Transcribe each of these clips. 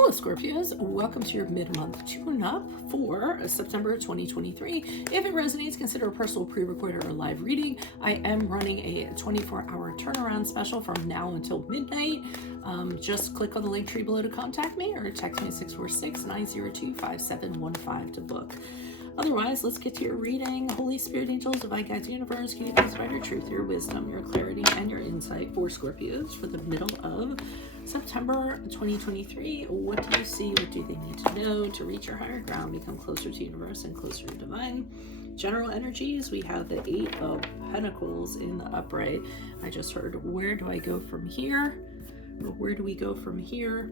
Hello Scorpios, welcome to your mid-month tune-up for September 2023. If it resonates, consider a personal pre-recorded or live reading. I am running a 24-hour turnaround special from now until midnight. Just click on the link tree below to contact me or text me at 646-902-5715 to book. Otherwise, let's get to your reading. Holy Spirit, angels, divine guides, universe, can you please provide your truth, your wisdom, your clarity, and your insight for Scorpios for the middle of September 2023? What do you see? What do they need to know to reach your higher ground, become closer to universe and closer to divine? General energies, we have the Eight of Pentacles in the upright. I just heard, where do I go from here? Or where do we go from here?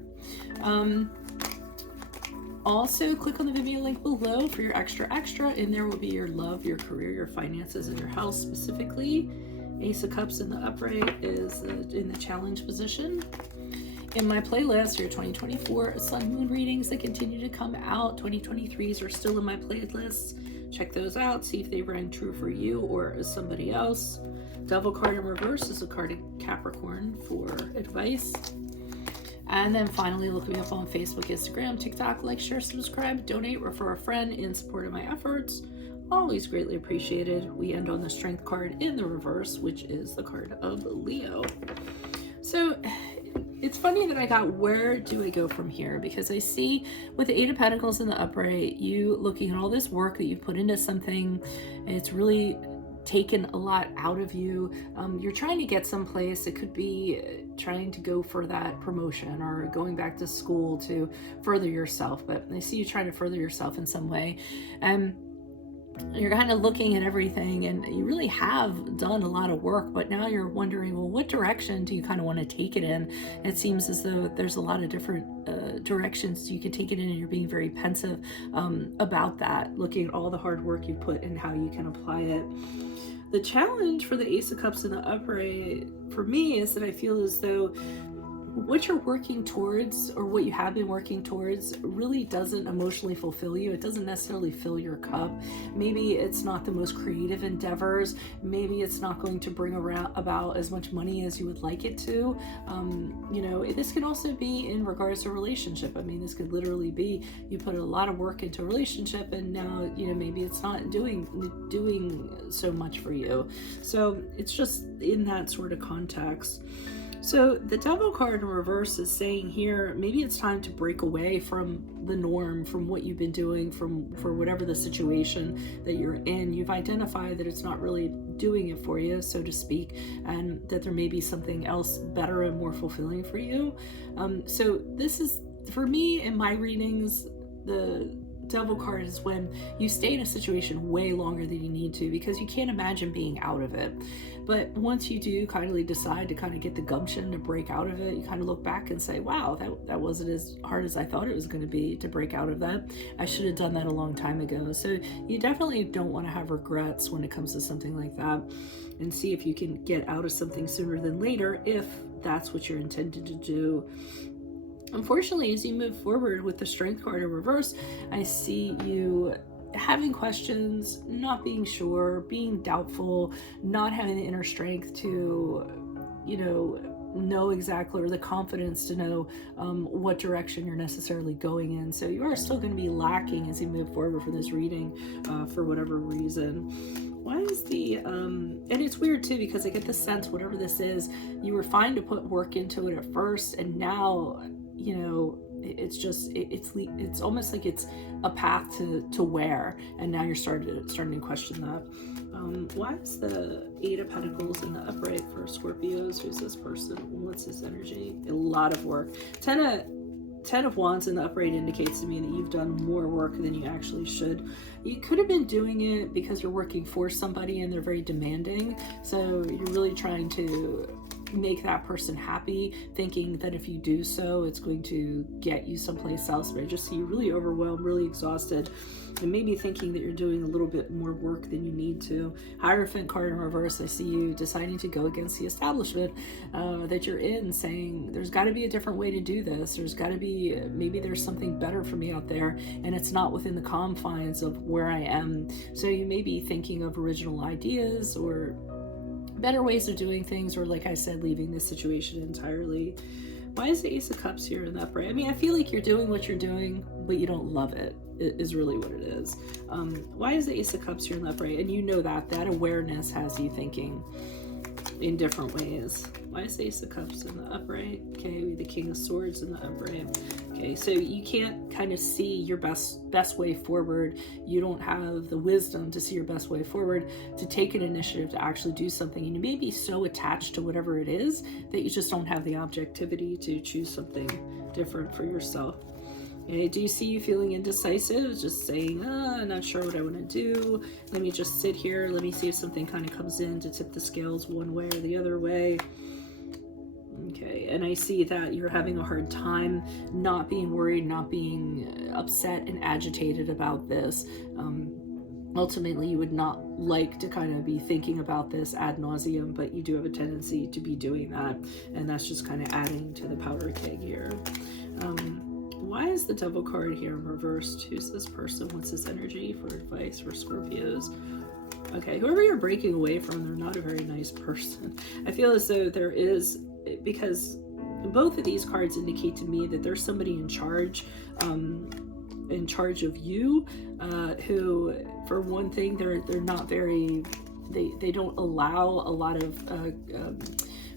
Also, click on the Vimeo link below for your extra. In there will be your love, your career, your finances, and your health specifically. Ace of Cups in the upright is in the challenge position. In my playlist, your 2024 Sun Moon readings that continue to come out. 2023s are still in my playlist. Check those out. See if they rang true for you or somebody else. Devil card in reverse is a card of Capricorn for advice. And then finally, look me up on Facebook, Instagram, TikTok, like, share, subscribe, donate, refer a friend in support of my efforts. Always greatly appreciated. We end on the Strength card in the reverse, which is the card of Leo. So it's funny that I got, where do I go from here? Because I see with the Eight of Pentacles in the upright, you looking at all this work that you've put into something, and it's really taken a lot out of you. You're trying to get someplace. It could be trying to go for that promotion or going back to school to further yourself, but I see you trying to further yourself in some way. You're kind of looking at everything, and you really have done a lot of work, but now you're wondering, well, what direction do you kind of want to take it in? It seems as though there's a lot of different directions you can take it in, and you're being very pensive about that, looking at all the hard work you put and how you can apply it. The challenge for the Ace of Cups in the upright for me is that I feel as though what you're working towards, or what you have been working towards, really doesn't emotionally fulfill you. It doesn't necessarily fill your cup. Maybe it's not the most creative endeavors. Maybe it's not going to bring about as much money as you would like it to. You know, this can also be in regards to a relationship. I mean, this could literally be you put a lot of work into a relationship, and now, you know, maybe it's not doing so much for you. So it's just in that sort of context. So the Devil card in reverse is saying here, maybe it's time to break away from the norm, from what you've been doing, for whatever the situation that you're in. You've identified that it's not really doing it for you, so to speak, and that there may be something else better and more fulfilling for you. So this is, for me, in my readings, the Devil card is when you stay in a situation way longer than you need to because you can't imagine being out of it. But once you do kindly decide to kind of get the gumption to break out of it, you kind of look back and say, wow, that wasn't as hard as I thought it was going to be to break out of that. I should have done that a long time ago. So you definitely don't want to have regrets when it comes to something like that, and see if you can get out of something sooner than later if that's what you're intended to do. Unfortunately, as you move forward with the Strength card in reverse, I see you having questions, not being sure, being doubtful, not having the inner strength to, you know exactly, or the confidence to know what direction you're necessarily going in. So you are still going to be lacking as you move forward for this reading for whatever reason. Why is the, and it's weird too, because I get the sense, whatever this is, you were fine to put work into it at first, and now, you know, it's just, it's almost like it's a path to where, and now you're starting to question that. Why is the Eight of Pentacles in the upright for Scorpios? Who's this person? What's his energy? A lot of work. Ten of Wands in the upright indicates to me that you've done more work than you actually should. You could have been doing it because you're working for somebody and they're very demanding. So you're really trying to make that person happy, thinking that if you do so, it's going to get you someplace else. But I just see you really overwhelmed, really exhausted, and maybe thinking that you're doing a little bit more work than you need to. Hierophant card in reverse, I see you deciding to go against the establishment that you're in, saying there's got to be a different way to do this. There's got to be, maybe there's something better for me out there, and it's not within the confines of where I am. So you may be thinking of original ideas or better ways of doing things, or like I said, leaving this situation entirely. Why is the Ace of Cups here in the upright? I mean, I feel like you're doing what you're doing, but you don't love it, is really what it is. Why is the Ace of Cups here in the upright? And you know that awareness has you thinking in different ways. Why is the Ace of Cups in the upright? Okay, the King of Swords in the upright. Okay, so you can't kind of see your best way forward. You don't have the wisdom to see your best way forward, to take an initiative to actually do something. And you may be so attached to whatever it is that you just don't have the objectivity to choose something different for yourself. Okay, do you see you feeling indecisive? Just saying, I'm not sure what I want to do. Let me just sit here. Let me see if something kind of comes in to tip the scales one way or the other way. Okay, and I see that you're having a hard time not being worried, not being upset and agitated about this. Ultimately, you would not like to kind of be thinking about this ad nauseum, but you do have a tendency to be doing that, and that's just kind of adding to the power keg here. Why is the Devil card here reversed? Who's this person? What's this energy for advice for Scorpios? Okay, whoever you're breaking away from, they're not a very nice person. I feel as though there is, because both of these cards indicate to me that there's somebody in charge of you, who, for one thing, they're not very, they don't allow a lot of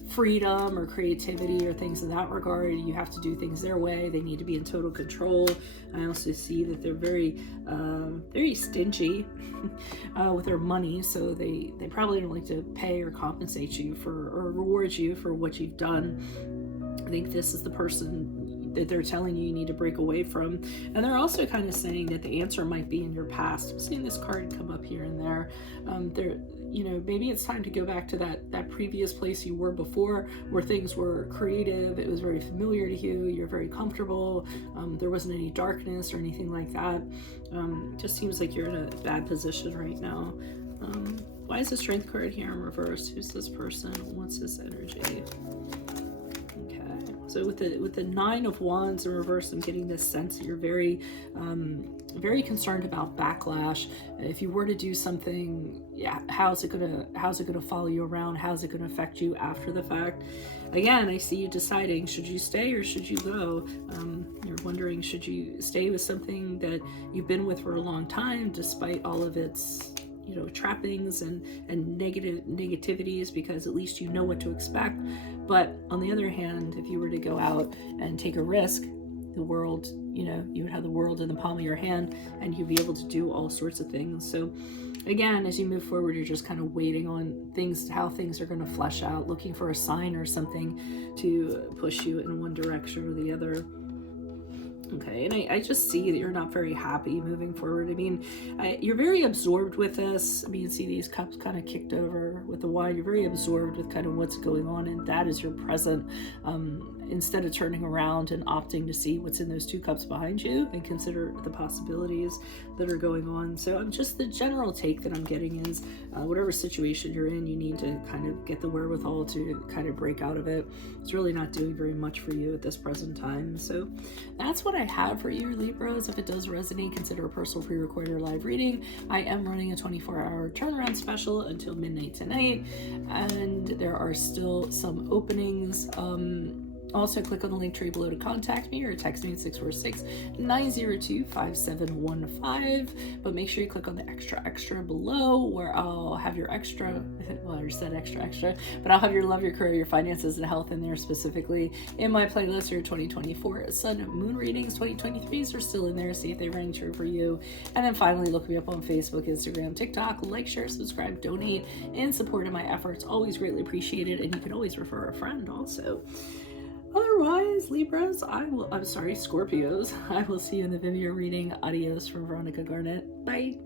freedom or creativity or things in that regard. You have to do things their way. They need to be in total control. I also see that they're very stingy with their money, so they probably don't like to pay or compensate you for, or reward you for what you've done. I think this is the person that they're telling you need to break away from. And they're also kind of saying that the answer might be in your past. I'm seeing this card come up here and there. You know, maybe it's time to go back to that previous place you were before, where things were creative, it was very familiar to you, you're very comfortable, there wasn't any darkness or anything like that. Just seems like you're in a bad position right now. Why is the Strength card here in reverse? Who's this person? What's this energy? So with the Nine of Wands in reverse, I'm getting this sense that you're very concerned about backlash. If you were to do something, yeah, how's it gonna follow you around? How's it gonna affect you after the fact? Again, I see you deciding, should you stay or should you go? You're wondering, should you stay with something that you've been with for a long time, despite all of its, you know, trappings and negativities, because at least you know what to expect. But on the other hand, if you were to go out and take a risk, the world, you know, you would have the world in the palm of your hand and you'd be able to do all sorts of things. So again, as you move forward, you're just kind of waiting on things, how things are going to flesh out, looking for a sign or something to push you in one direction or the other. Okay, and I just see that you're not very happy moving forward. I mean, you're very absorbed with this. I mean, you see these cups kind of kicked over with the wine. You're very absorbed with kind of what's going on, and that is your present. Instead of turning around and opting to see what's in those two cups behind you and consider the possibilities that are going on. So I'm just, the general take that I'm getting is whatever situation you're in, you need to kind of get the wherewithal to kind of break out of it. It's really not doing very much for you at this present time. So that's what I have for you, Libras. If it does resonate, consider a personal pre-recorded or live reading. I am running a 24-hour turnaround special until midnight tonight, and there are still some openings. Also, click on the link tree below to contact me or text me at 646-902-5715. But make sure you click on the extra below, where I'll have your extra, well, I already said extra, but I'll have your love, your career, your finances, and health in there specifically. In my playlist, your 2024 Sun Moon readings, 2023s are still in there. See if they rang true for you. And then finally, look me up on Facebook, Instagram, TikTok. Like, share, subscribe, donate in support of my efforts. Always greatly appreciated. And you can always refer a friend also. Otherwise, Libras, Scorpios, I will see you in the Vimeo reading. Adios from Veronica Garnett. Bye.